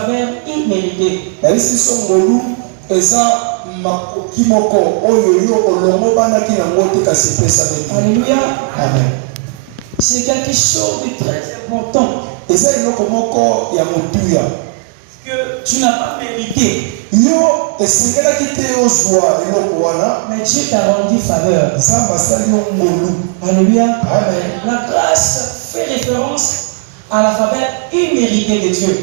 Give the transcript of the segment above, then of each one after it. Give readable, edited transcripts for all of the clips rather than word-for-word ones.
faveur imméritée. Alléluia. Amen. C'est quelque chose de très important que tu n'as pas mérité. Mais Dieu t'a rendu faveur. Alléluia. Amen. La grâce fait référence à la faveur imméritée de Dieu.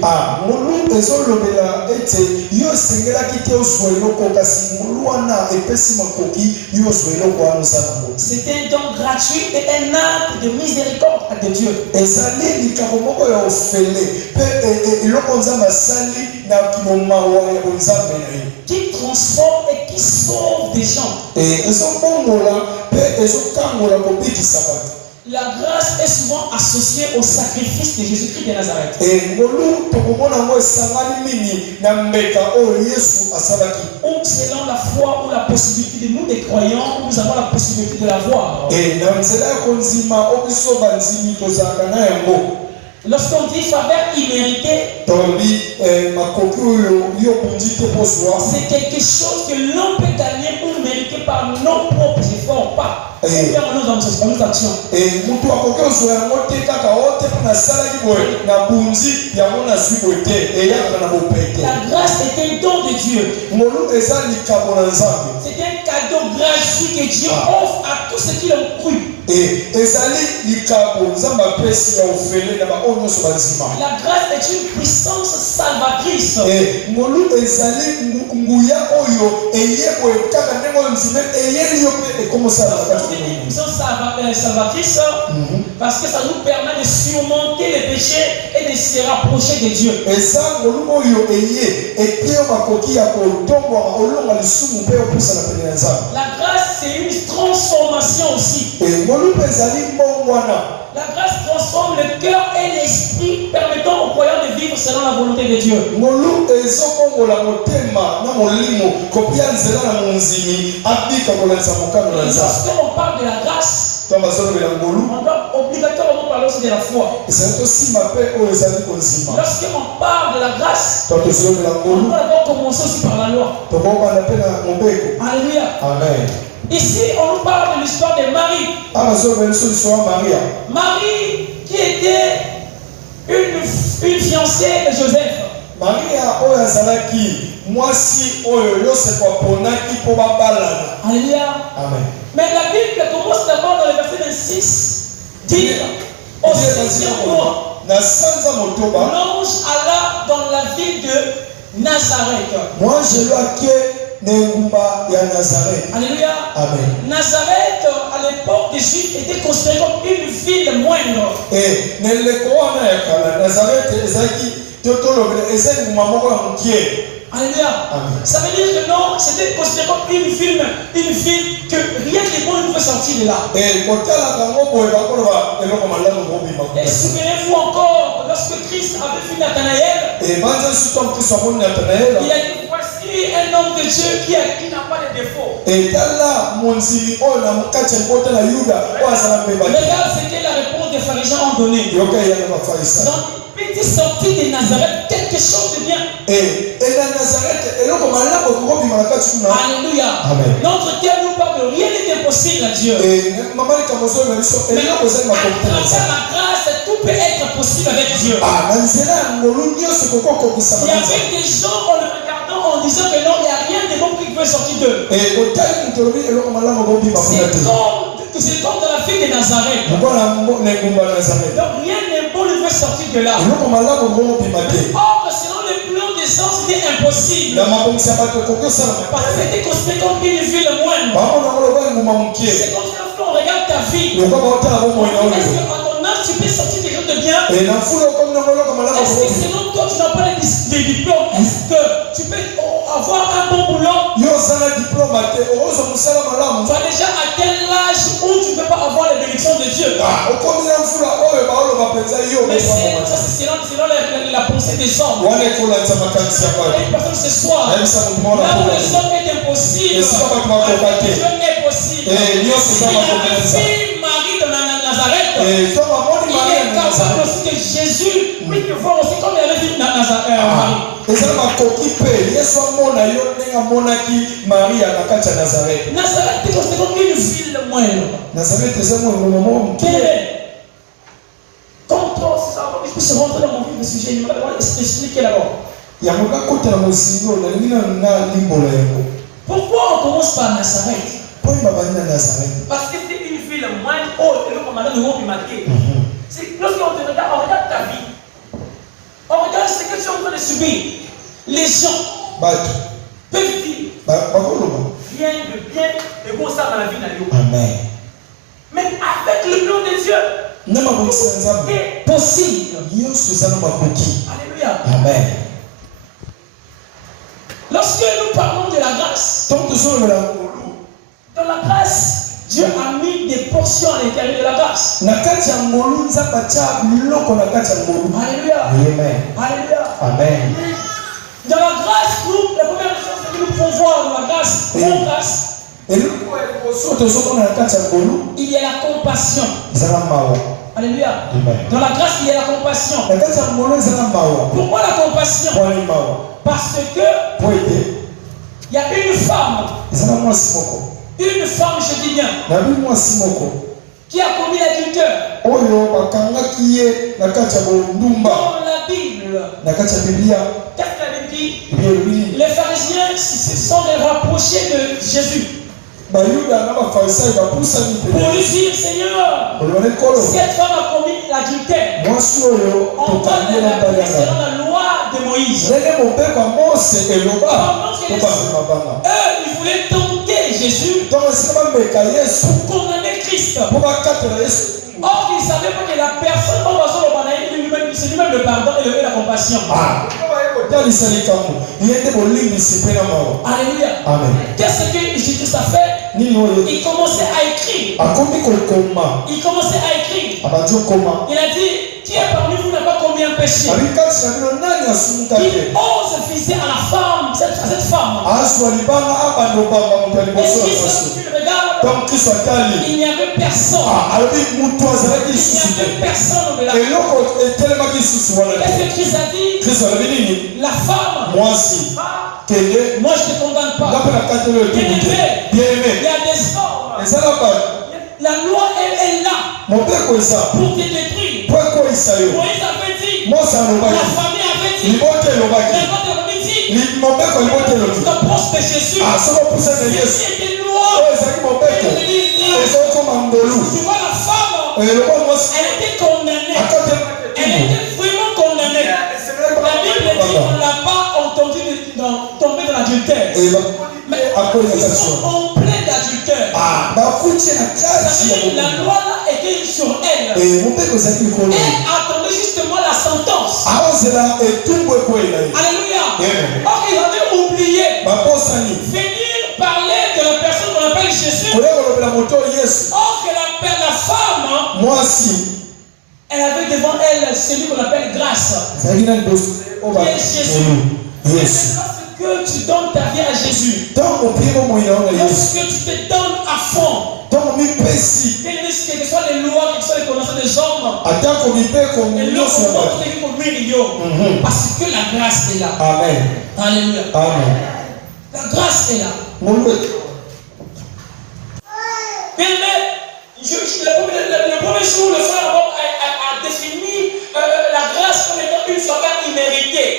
C'est un don gratuit et un acte de miséricorde de Dieu. Qui transforme et qui sauve des gens. La grâce est souvent associée au sacrifice de Jésus-Christ de Nazareth. Ou selon la foi ou la possibilité de nous, les croyants, nous avons la possibilité de la voir. Lorsqu'on dit faveur imméritée, c'est quelque chose que l'on peut gagner ou mériter par nos propres efforts, pas par nos actions. La grâce est un don de Dieu. C'est un cadeau gratuit que Dieu offre à tous ceux qui l'ont cru. La grâce est une puissance salvatrice. Salvatrice parce que ça nous permet de surmonter les péchés et de se rapprocher de Dieu. La grâce, c'est une transformation aussi. La grâce transforme le cœur et l'esprit, permettant aux croyants de vivre selon la volonté de Dieu. Lorsqu'on parle de la grâce, on doit obligatoirement parler aussi de la foi. Lorsqu'on parle de la grâce, on doit d'abord commencer aussi par la loi. Alléluia. Amen. Ici, on nous parle de l'histoire de Marie. Marie qui était une fiancée de Joseph. Alléluia. Amen. Mais la Bible commence d'abord dans le verset 26. Dire au 6e mois, l'ange alla dans la ville de Nazareth. Alléluia. Amen. Nazareth, à l'époque des Juifs, était considérée comme une ville moindre. Alléluia. Ça veut dire que non, c'était considéré comme une ville que rien de bon ne pouvait sortir de là. Et souvenez-vous encore, lorsque Christ avait vu Nathanaël, il a dit, voici un homme de Dieu qui n'a pas de défaut. Regarde ce que la réponse des pharisiens ont donné. Donc, il est sorti de Nazareth quelque chose de bien. Alléluia. Amen. Notre cœur nous parle de rien n'est impossible à Dieu. Mais à travers la grâce, tout peut être possible avec Dieu. Il y avait des gens en le regardant en disant que non, il n'y a rien de bon qui peut sortir d'eux. C'est comme dans la ville de Nazareth. Donc rien de bon ne peut sortir de là. Or, selon les plans des anges, c'était impossible. Parce que c'était considéré comme une ville moindre. C'est comme ça qu'on regarde ta vie. Est-ce qu'en ton âge, tu peux sortir quelque chose de bien? Est-ce que selon toi, tu n'as pas de diplôme? Est-ce que tu peux avoir un bon boulot? Tu as déjà atteint l'âge où tu ne peux pas avoir les bénédictions de Dieu. Mais ça, c'est selon la pensée des hommes. Une personne ce soir, là où les hommes est impossible, Dieu est possible. Il a fait Marie de Nazareth. Il est capable aussi que Jésus puisse voir aussi comme il avait vu Nazareth. Marie. Nazareth était comme une ville moindre. Quand je puisse rentrer dans mon vif de sujet, je vais expliquer d'abord. Pourquoi on commence par Nazareth? Parce que c'est une ville moindre. Oh, et le commandant de mon marqué. Lorsqu'on te regarde, on regarde ta vie. On regarde ce que tu es en train de subir. Les gens peuvent dire rien de bien et bon ça dans la vie. Amen. Mais avec le nom de Dieu, c'est possible. Alléluia. Amen. Lorsque nous parlons de la grâce, dans la grâce, Dieu a mis des portions à l'intérieur de la grâce. Alléluia. Amen. Alléluia. Amen. Dans la grâce, la première chose que nous pouvons voir dans la grâce, il y a la compassion. Alléluia. Dans la grâce, il y a la compassion. Pourquoi la compassion? Parce que il y a une femme, je dis bien, qui a commis l'adultère. Dans la Bible, qu'est-ce qu'elle dit? Les pharisiens se sont rapprochés de Jésus pour lui dire, Seigneur, cette femme a commis l'adultère. On parle de la loi de Moïse. Ils voulaient tenter Jésus pour condamner Christ. Or, ils ne savaient pas que la personne, c'est lui-même le pardon et la compassion. Alléluia. Qu'est-ce que Jésus a fait? Il commençait à écrire. Il a dit, qui est parmi vous n'a pas commis un péché? Il ose viser à la femme, cette femme. Et si tu le regardes, il n'y avait personne. Il n'y avait personne au-delà. Qu'est-ce que Christ a dit? La femme. Moi je ne te condamne pas. Il y a des formes. La loi, elle est là pour te détruire. Moïse avait dit, la famille avait dit, les proches de Jésus, c'était une loi. Tu vois la femme, elle était condamnée. Elle était vraiment condamnée. La Bible dit qu'on ne l'a pas entendu tomber dans l'adultère. Mais ils sont en plein d'adultère. La loi là était sur elle. Elle attendait justement la sentence. Alléluia. Or, ils avaient oublié venir parler de la personne qu'on appelle Jésus. Or, que la femme, elle avait devant elle celui qu'on appelle grâce. Qui est Jésus. Lorsque tu donnes ta vie à Jésus, lorsque tu te donnes à fond, quelles que soient les lois, quelles que soient les connaissances des hommes, et l'autre parce que la grâce est là. Amen. Alléluia. Amen. La grâce est là. Le premier jour, le frère a défini la grâce comme étant une faveur imméritée.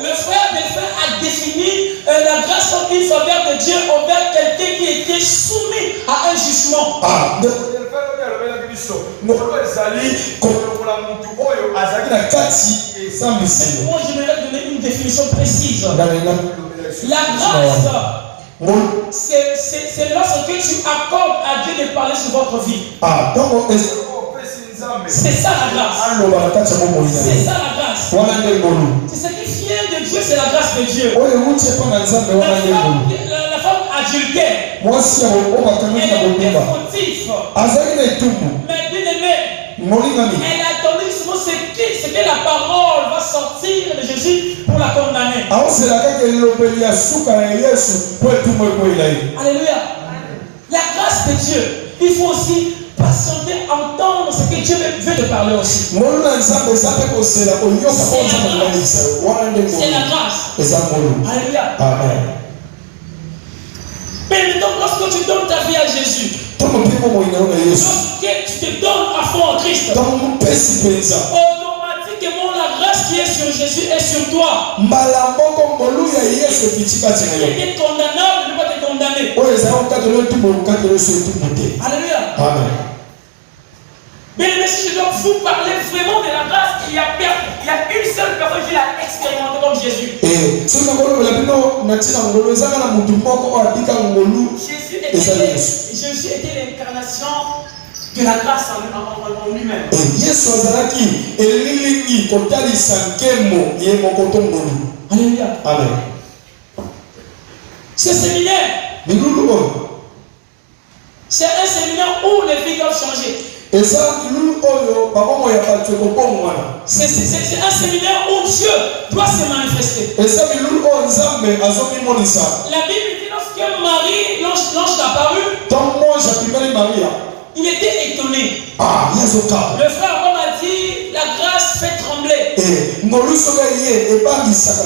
Le frère a défini la grâce comme une faveur de Dieu envers quelqu'un qui était soumis à un jugement. Moi, j'aimerais donner une définition précise. La grâce, c'est lorsque tu accordes à Dieu de parler sur votre vie. C'est ça la grâce. C'est ça la grâce. C'est ce qui vient de Dieu, c'est la grâce de Dieu. La femme adultère, elle était fautive. Mais bien aimée, elle attendait justement ce que la parole va sortir de Jésus pour la condamner. Alléluia. La grâce de Dieu, il faut aussi patienter, entendre ce que Dieu veut te parler aussi. C'est la grâce. Alléluia. Amen. Mais donc, lorsque tu donnes ta vie à Jésus, lorsque tu te donnes à fond en Christ, automatiquement la grâce qui est sur Jésus est sur toi. Il est condamnable, il ne va pas te condamner. Alléluia. Amen. Mais si je dois vous parler vraiment de la grâce, il y a une seule personne qui l'a expérimenté comme Jésus. Jésus était l'incarnation de la grâce en lui-même. Alléluia. Amen. Ce séminaire, c'est un séminaire où les vies doivent changer. C'est un séminaire où Dieu doit se manifester. La Bible dit lorsque Marie, l'ange apparu, il était étonné. Le frère Abraham a dit, la grâce fait trembler.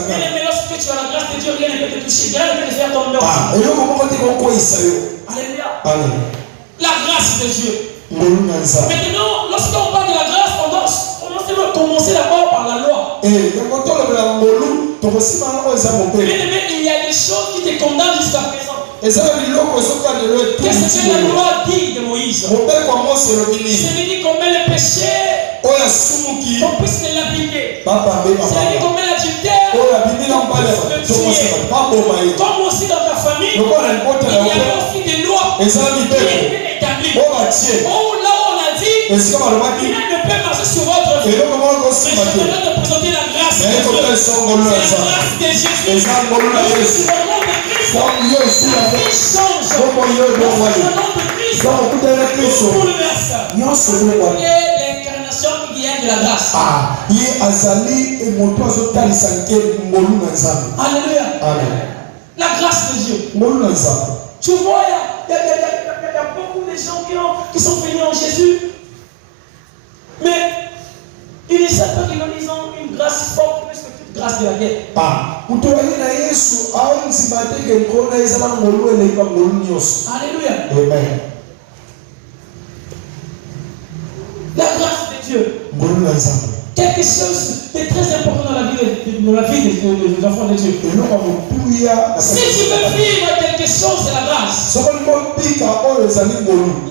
Mais lorsque tu as la grâce de Dieu, rien ne peut te toucher, rien ne peut te faire tomber. Alléluia. La grâce de Dieu. Maintenant, lorsqu'on parle de la grâce, on doit commencer d'abord par la loi. Mais il y a des choses qui te condamnent jusqu'à présent. Qu'est-ce que la loi dit de Moïse? C'est dit qu'on met le péché, qu'on puisse l'appliquer. C'est dit qu'on met l'adultère, comme aussi dans ta famille, il y a aussi des lois qui étaient établies. Oh, là on a dit, rien ne peut marcher sur votre vie. Mais je vais te présenter la grâce de Dieu. C'est la grâce de Jésus. Le nom de Christ, la vie change. Le nom de Christ, tout bouleverse. Et l'incarnation qui vient de la grâce. Alléluia. La grâce de Dieu. Tu vois, il y a beaucoup de gens qui sont venus en Jésus, mais ils ne savent pas qu'ils ont une grâce forte plus que toute grâce de la guerre. Alléluia. Amen. La grâce de Dieu. Quelque chose de très important dans la vie des enfants de Dieu. Si tu veux vivre quelque chose, c'est la grâce.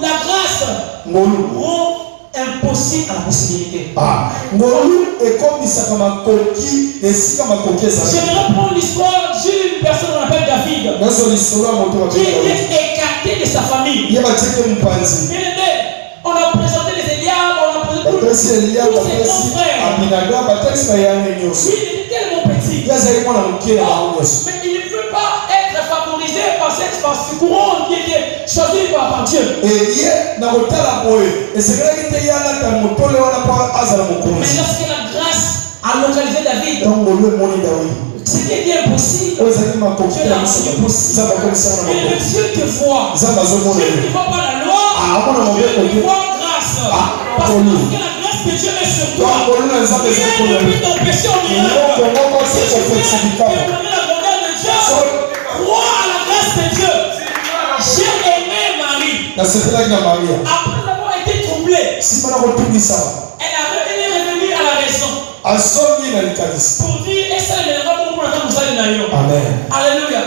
La grâce rend impossible à la possibilité. J'aimerais prendre l'histoire d'une personne qu'on appelle David, qui était écarté de sa famille. Bien aimé, on a présenté les Eliab, on a présenté tous ses grands frères. Lui, il était tellement petit. Mais il ne peut pas être favorisé par ce courant qui était choisi par Dieu. Mais lorsque la grâce a localisé David, ce qui était impossible, Dieu l'a rendu possible. Et le Dieu te voit. Dieu ne voit pas la loi, Dieu te voit grâce. Parce que lorsque la grâce de Dieu est sur toi, rien ne peut t'empêcher en miracle. Si tu veux témoigner la grandeur de Dieu, crois à la grâce de Dieu. J'ai aimé Marie. Après avoir été troublée, elle est revenue à la raison. Pour dire, et ça ne va pas pour la vous allez dans. Amen. Alléluia.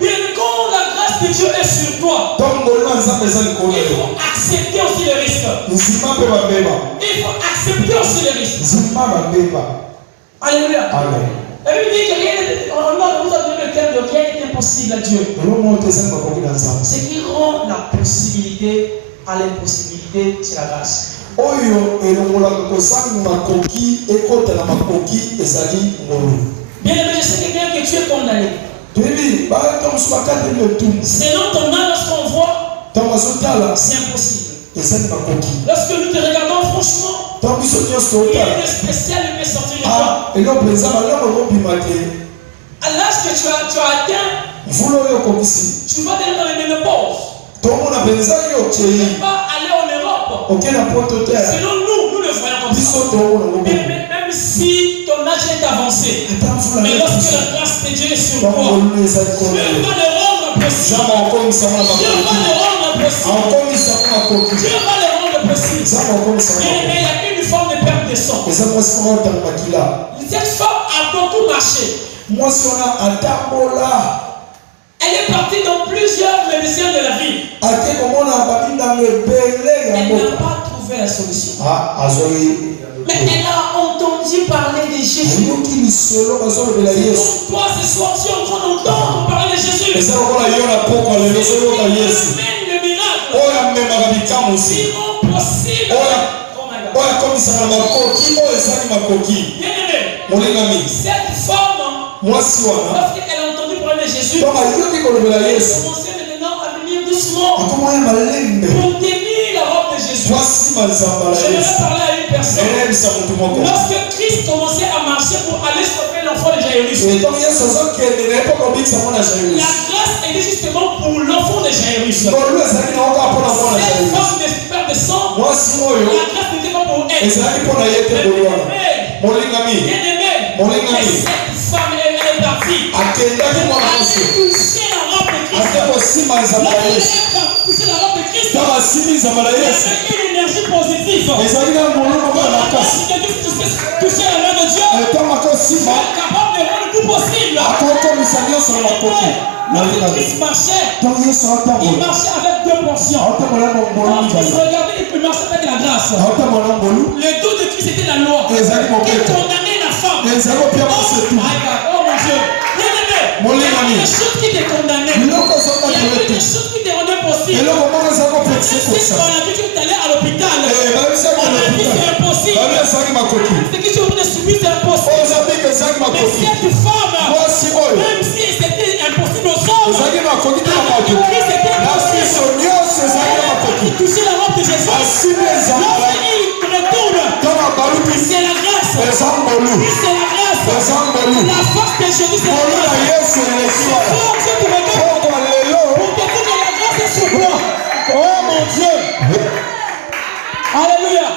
Bien quand la grâce de Dieu est sur toi, il faut accepter aussi le risque. Il faut accepter aussi le risque. Alléluia. Amen. La Bible dit que on vous a donné le terme de rien est impossible à Dieu. Ce qui rend la possibilité à l'impossibilité, c'est la grâce. Bien aimé, je sais bien que tu es condamné. Selon ton âme, lorsqu'on voit, c'est impossible. Lorsque nous te regardons franchement, rien de spécial ne peut sortir de toi. À l'âge que tu as atteint, tu vas aller dans les ménopauses. Tu ne peux pas aller en Europe. Selon nous le voyons comme ça. Même si ton âge est avancé, mais lorsque la grâce de Dieu est sur toi, Dieu va le rendre possible. Dieu va le rendre possible. Dieu va le rendre possible. Mais il y a une forme de perte de sang. Cette femme a beaucoup marché. Elle est partie dans plusieurs médecins de la ville. Elle n'a pas trouvé la solution. Mais elle a entendu parler de Jésus. Toi, ce soir, tu es en train d'entendre parler de Jésus. Il amène le miracle. Sinon possible. Bien-aimé, cette femme, lorsqu'elle a entendu parler de Jésus, elle commençait maintenant à venir doucement pour tenir la robe de Jésus. Je vais parler à une personne. Lorsque Christ commençait à marcher pour aller sauver l'enfant de Jairus, la grâce était justement pour l'enfant de Jairus. Cette femme de sang, la grâce n'était pas pour elle. Bien-aimé, cette femme est partie. Elle a touché la robe de Christ. Lorsqu'elle a touché la robe de Christ, il y avait une énergie positive. Toucher la main de Dieu, c'est capable de rendre tout possible. Lorsque Christ marchait, il marchait avec deux portions. Quand Christ regardait, il marchait avec la grâce. Le dos de Christ était la loi qui condamnait la femme. Oh mon Dieu. Il y avait des choses qui te condamnaient. Il y avait des choses qui te rendaient possible. Si on a vu que tu allais à l'hôpital, on a dit c'est impossible. Ce que tu voulais subir, c'est impossible. Mais cette femme, même si c'était impossible aux hommes, c'était impossible. Il touchait la robe de Jésus. Lorsqu'il retourne, c'est la grâce. C'est la grâce. La force de Jésus, c'est la grâce. Pour te dire que la grâce est sur toi. Oh mon Dieu. Alléluia.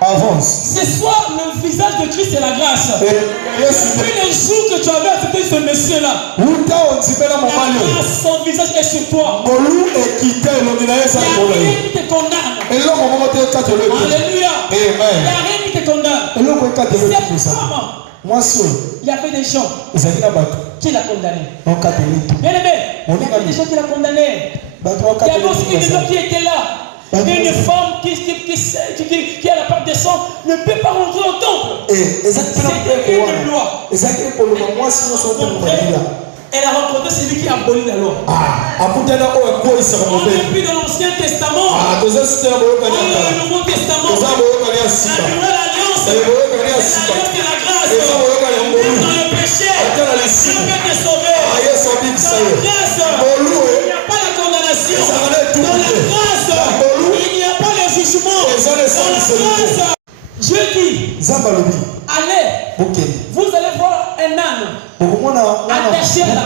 Avance. Ce soir, le visage de Christ est la grâce. Depuis le jour que tu avais accepté ce monsieur-là, la grâce, son visage est sur toi. Il n'y a rien qui te condamne. Alléluia. Il n'y a rien qui te condamne. Cette femme, il y avait des gens qui l'ont condamné. Bien aimé, il y avait des gens qui l'ont condamné. Il y avait aussi des gens qui étaient là. Une femme qui a la part de sang ne peut pas rentrer au temple. C'était une loi. Elle a rencontré celui qui a aboli la loi. On n'est plus dans l'Ancien Testament. On est dans le Nouveau Testament. La nouvelle alliance. L'alliance de la grâce. Dans le péché. Dieu peut te sauver. Dans la grâce, il n'y a pas la condamnation. Dans la grâce, il n'y a pas le jugement. Dans la grâce, Dieu dit, allez, vous allez voir un âne attaché là.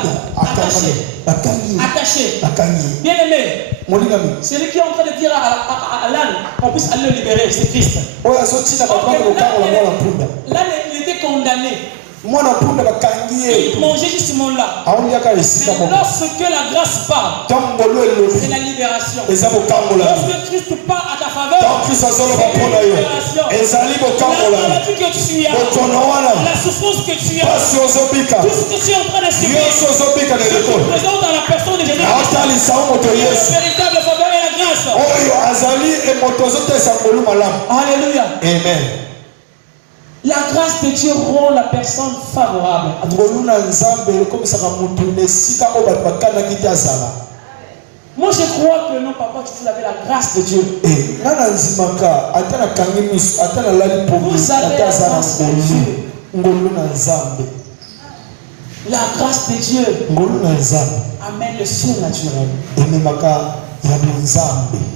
Attaché. Bien aimé, celui qui est en train de dire à l'âne qu'on puisse aller le libérer, c'est Christ. L'âne, il était condamné. Il mangeait justement là. Mais lorsque la grâce part, c'est la libération. Lorsque Christ part à ta faveur, c'est la libération. La maladie que tu as, la souffrance que tu as, tout ce que tu es en train de subir, se présente dans la personne de Jésus. La véritable faveur et la grâce. Alléluia. Amen. La grâce de Dieu rend la personne favorable. Moi je crois que non, papa, vous avez la grâce de Dieu. Vous avez la grâce de Dieu. La grâce de Dieu amène le surnaturel.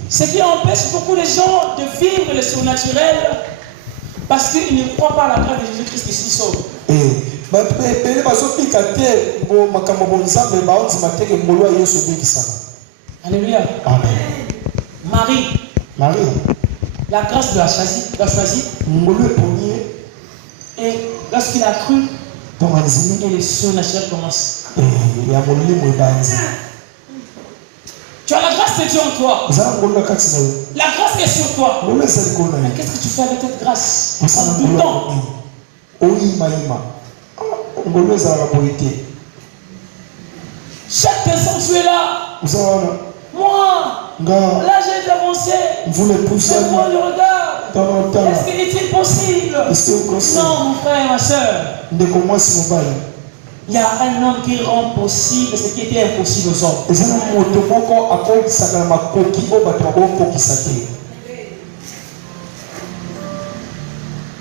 Ce qui empêche beaucoup de gens de vivre le surnaturel, parce qu'ils ne croient pas à la grâce de Jésus-Christ qui s'y sauve. Alléluia. Amen. Marie, Marie. La grâce l'a choisi. Et lorsqu'il a cru, et le surnaturel commence. Tu as la grâce de Dieu en toi. La grâce est sur toi. Mais qu'est-ce que tu fais avec cette grâce? En tout temps. Chaque personne, tu es là. Moi, là j'ai avancé. Mais moi, je regarde. Est-ce qu'il est possible? Non, mon frère, ma soeur. Il y a un homme qui rend possible ce qui était impossible aux hommes. Il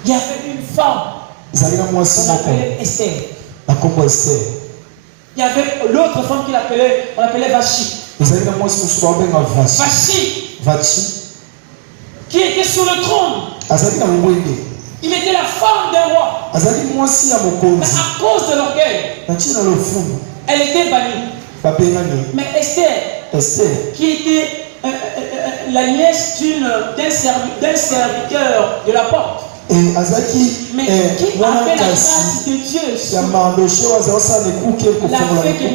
y avait une femme. On l'appelait Esther. Il y avait l'autre femme qu'on appelait Vachi. Qui était sur le trône. Il était la femme d'un roi. Mais à cause de l'orgueil, elle était bannie. Mais Esther, qui était la nièce d'un serviteur de la porte, mais qui avait la grâce de Dieu, l'a fait que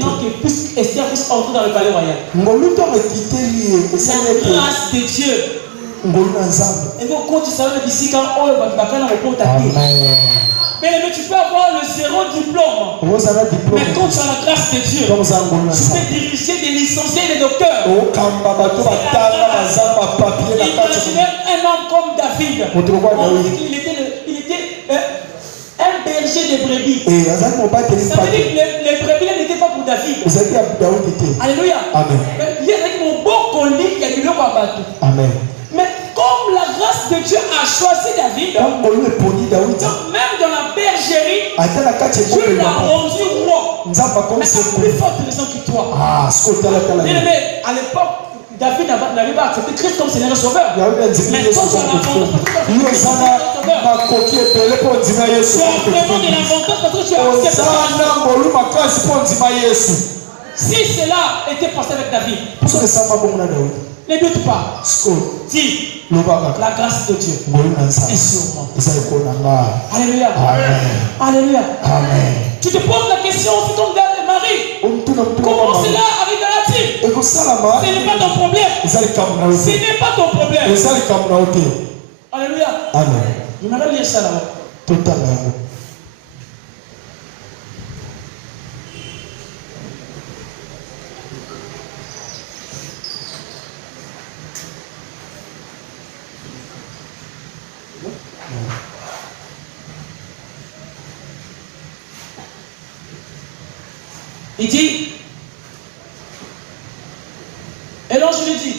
puisque Esther puisse entrer dans le palais royal. La grâce de Dieu. Et donc, quand tu savais d'ici, quand on va mais tu peux avoir le zéro diplôme. Mais quand tu as la grâce de Dieu, tu peux diriger des licenciés et des docteurs. Imaginez un homme comme David. On dit qu'il était un berger de brebis. Ça veut dire que les brebis n'étaient pas pour David. Alléluia. Il y a un bon colis qui a du lot à battre. Amen. Mais comme la grâce de Dieu a choisi David, même dans la bergerie, Dieu l'a rendu roi. Mais à plus forte raison que toi. Bien-aimé, à l'époque, David n'avait pas accepté Christ comme Seigneur et Sauveur. Mais toi, tu as vraiment de l'avantage parce que tu as accepté. Si cela était passé avec David, ne doute pas. Dis, la grâce de Dieu est sur moi. Alléluia. Alléluia. Tu te poses la question, c'est comme Marie. Comment cela arrivera-t-il? Ce n'est pas ton problème. Ce n'est pas ton problème. Alléluia. J'aimerais lire ça là-bas. Totalement. Il dit, et l'ange lui dit,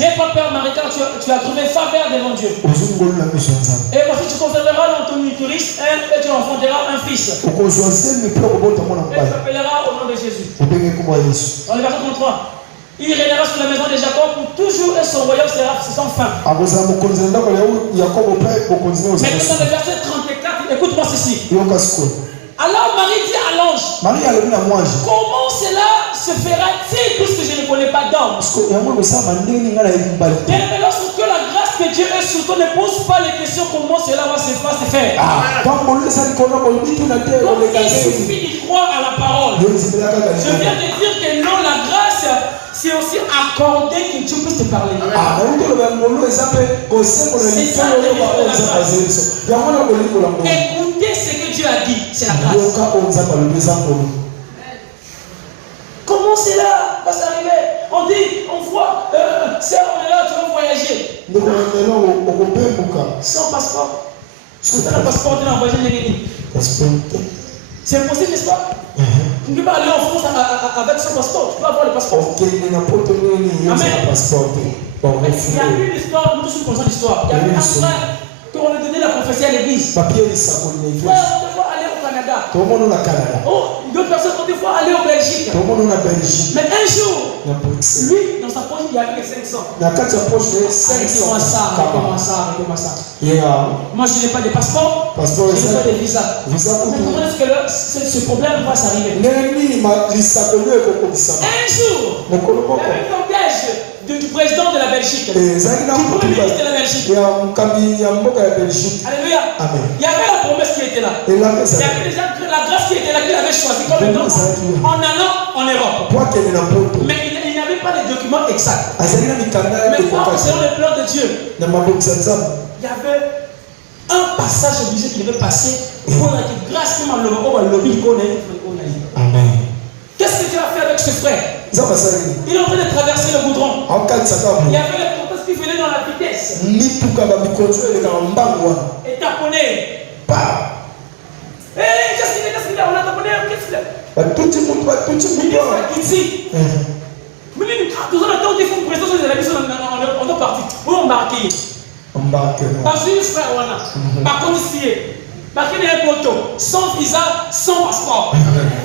n'aie pas peur, Marie, car tu as trouvé faveur devant Dieu. Et voici, tu conserveras dans ton utérus et tu enfanteras un fils. Et tu l'appelleras au nom de Jésus. Dans le verset 33, il régnera sur la maison de Jacob pour toujours et son royaume sera sans fin. Maintenant, dans le verset 34, écoute-moi ceci. Alors Marie dit à l'ange, comment cela se fera-t-il puisque je ne connais pas d'homme? Mais lorsque la grâce de Dieu est sur toi, ne pose pas les questions comment cela va se faire. Donc il suffit d'y croire à la parole. Je viens de dire que non, la grâce, c'est aussi accordé que Dieu puisse te parler. Écoutez ce que Dieu a dit, c'est la grâce. Comment cela va s'arriver? On dit, on voit, c'est on est là, tu vas voyager. Sans passeport. Tu as un passeport, tu vas voyager. C'est impossible, n'est-ce pas? Tu ne peux pas aller en France avec son passeport. Tu peux avoir le passeport. Amen. Il y a une histoire, nous tous connaissons l'histoire. Il y a un frère qu'on a donné la prophétie à l'église. Frère, on doit aller au Canada. Oh, d'autres personnes ont des fois aller au Belgique. Mais un jour, lui, dans sa poche, il y avait 500. Arrêtez-moi ça. Moi, je n'ai pas de passeport. Je n'ai pas de visa. Mais comment est-ce que ce problème va s'arriver? Un jour, il y avait une langage du président de la Belgique, du premier ministre de la Belgique. Alléluia. Il y avait la promesse qui était là. Il y avait déjà la grâce qui était là, qu'il avait choisi comme étant en allant en Europe. Mais il n'y avait pas de documents exacts. Mais selon le plan de Dieu, il y avait un passage obligé qu'il devait passer pour la grâce qui m'a levé. Amen. Qu'est-ce que Dieu a fait avec ce frère? Il est en train de traverser le goudron. Il y avait les protestes qui venaient dans la vitesse. Et taponné. Qu'est-ce qu'il a? On a taponné. Qu'est-ce qu'il a? Ici. Mais nous avons des fonds de prestation de la mission en deux parties. Où embarquer? Parce que frère, voilà. Par contre, ici. Parce qu'il y a un poteau, sans visa, sans passeport.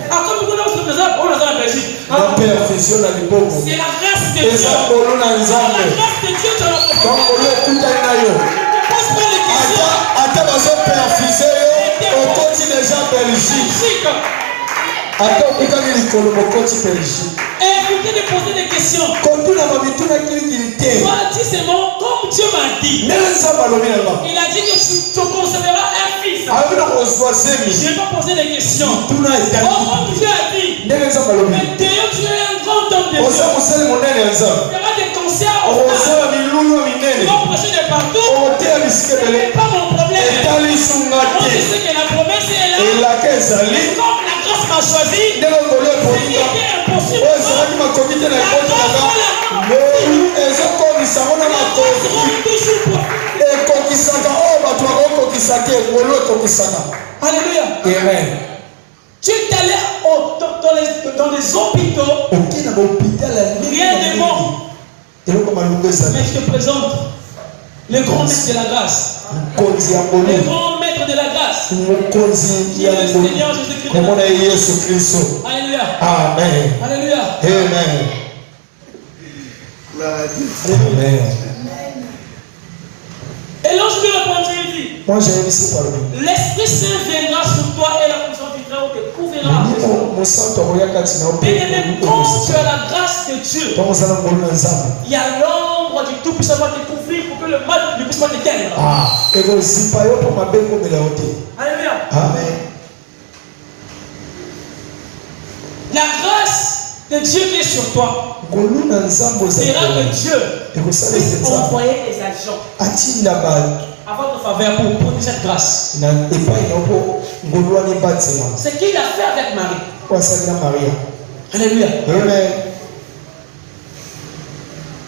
Après, nous avons ce présent, on est dans la Belgique. C'est la grâce de Dieu. C'est la grâce de Dieu dans notre vie. Ne pose pas les questions. Évitez de poser des questions. Sois dit seulement comme Dieu m'a dit. Il a dit que tu conserveras un fils. Je ne vais pas poser des questions. Comme Dieu a dit. Mais Dieu es un grand homme de Dieu. Il y aura des concerts. Il va prêcher de partout. Ce n'est pas mon problème. Moi, je sais que la promesse est là. Comme la grâce m'a choisi, c'est impossible. Alléluia. Amen. Tu es allé dans les hôpitaux. Rien de bon. Mais je te présente le grand maître de la grâce. Le grand maître de la grâce. Qui est le Seigneur Jésus-Christ. Alléluia. Amen. Alléluia. Amen. Amen. Et l'ange lui répondit, il dit, l'Esprit Saint viendra sur toi et la puissance du Très-Haut te couvrira. Bien-aimé, quand tu as la grâce de Dieu, il y a l'ombre du Tout-Puissant va te couvrir pour que le mal ne puisse pas t'éteindre. Alléluia. Amen. La grâce de Dieu qui est sur toi dira que Dieu puisse envoyer des agents à votre faveur pour produire cette grâce. Ce qu'il a fait avec Marie. Alléluia. Amen.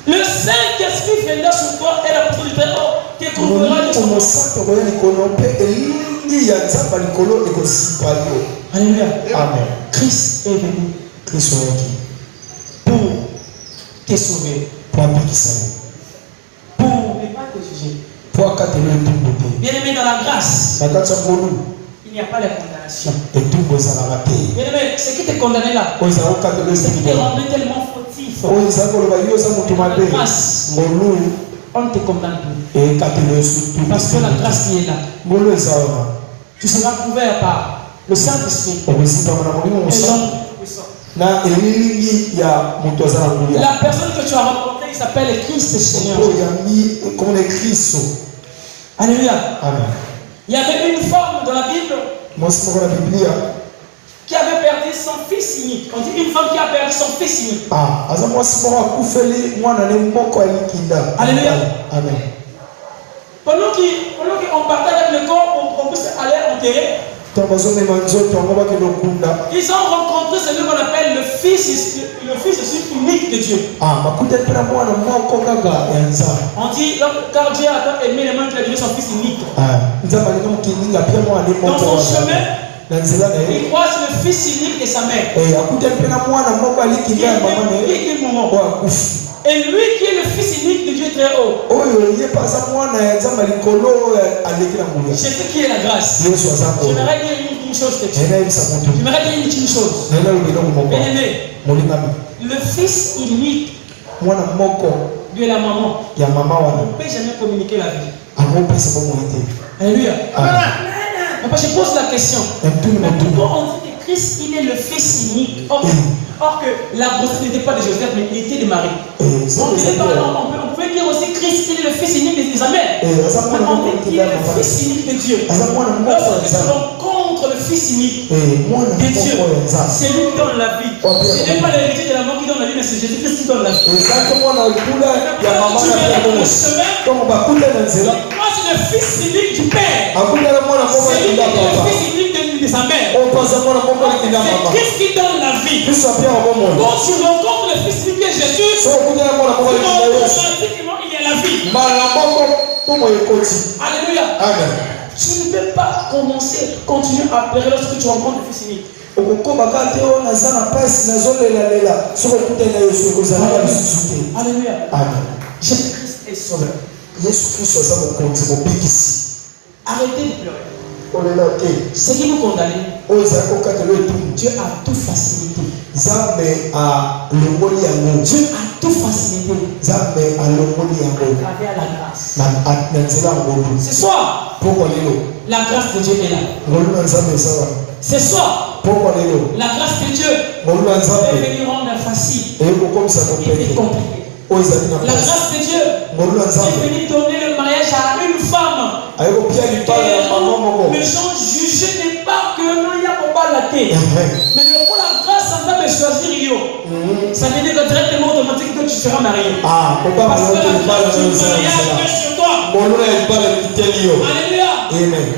Le Saint-Esprit viendra sur toi et la puissance du Très-Haut te couvrira de son Alléluia. Amen. Christ est venu pour te sauver, pour ne pas te juger. Bien-aimé, dans la grâce, il n'y a pas de condamnation. Bien-aimé, ce qui te condamnait là, ce qui te rendait tellement fautif, dans la grâce, on ne te condamne plus. Parce que la grâce qui est là, tu seras couvert par le Saint-Esprit et l'homme puissant. La personne que tu as rencontrée, il s'appelle Christ Seigneur. Alléluia. Amen. Il y avait une femme dans la Bible qui avait perdu son fils unique. On dit une femme qui a perdu son fils unique. Alléluia. Amen. Pendant qu'on partait avec le corps, on puisse aller enterrer. Ils ont rencontré celui qu'on appelle le fils unique de Dieu. On dit, car Dieu a tant aimé les mains qu'il a donné son fils unique. Dans son chemin, il croise le fils unique de sa mère. Et lui qui est le fils unique de Dieu très haut. Je sais qui est la grâce. J'aimerais dire une chose. J'aimerais dire une chose. Bien-aimé, le fils unique de la maman ne peut jamais communiquer la vie. Alléluia. Papa, je pose la question. Pourquoi on dit que Christ il est le fils unique? Or que la grossesse n'était pas de Joseph, mais il était de Marie. On peut dire aussi Christ, il est le fils unique d'Isabelle. On peut dire le fils unique de Dieu. Lorsque tu rencontres le fils unique de Dieu, c'est lui qui donne la vie. Ce n'est pas l'héritier de la mort qui donne la vie, mais c'est Jésus-Christ qui donne la vie. Moi, c'est le fils unique du Père. C'est lui qui est le fils unique de sa mère. C'est Christ qui donne la vie. Quand tu rencontres le fils unique de Jésus, automatiquement il y a la vie. Alléluia. Amen. Tu ne peux pas continuer à pleurer lorsque tu rencontres le fils unique. Alléluia. Amen. Jésus-Christ est sauveur. Arrêtez de pleurer. Ce qui nous condamne, Dieu a tout facilité. Dieu a tout facilité. À la grâce. Ce soir, la grâce de Dieu est là. Ce soir, la grâce de Dieu est venue rendre facile. C'était compliqué. La grâce de Dieu est venue donner le mariage à une femme. Les gens jugeaient n'est pas que non, il y a pas la tête. Mais pour la grâce, ça va me choisir. Ça veut dire que directement, automatiquement, tu seras marié. Parce que la grâce du mariage est sur toi. Alléluia. Amen.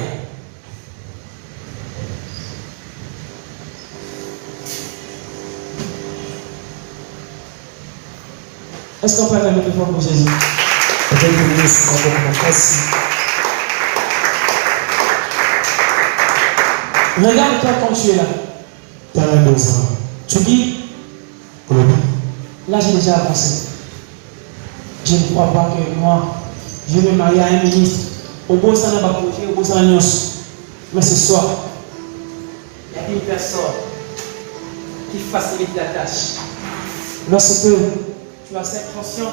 Est-ce qu'on peut aller mettre le fort pour Jésus? Regarde-toi quand tu es là. Tu dis, là j'ai déjà avancé. Je ne crois pas que moi, je vais me marier à un ministre. Au beau sang, au beau sang, mais ce soir, il y a une personne qui facilite la tâche. Lorsque tu as cette fonction,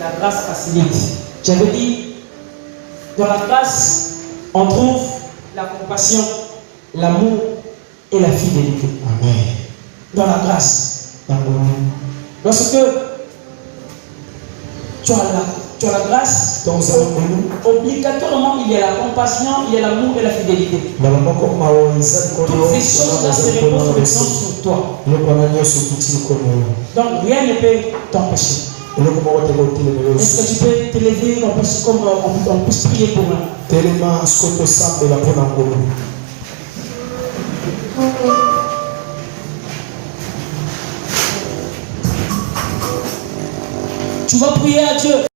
la grâce facilite. J'avais dit, dans la grâce, on trouve la compassion, l'amour et la fidélité. Amen. Dans la grâce. Lorsque tu as la grâce, obligatoirement il y a la compassion, il y a l'amour et la fidélité. Toutes ces choses-là se reposent sur toi. Donc rien ne peut t'empêcher. Est-ce que tu peux te lever comme on puisse prier pour moi? Tu vas prier à Dieu.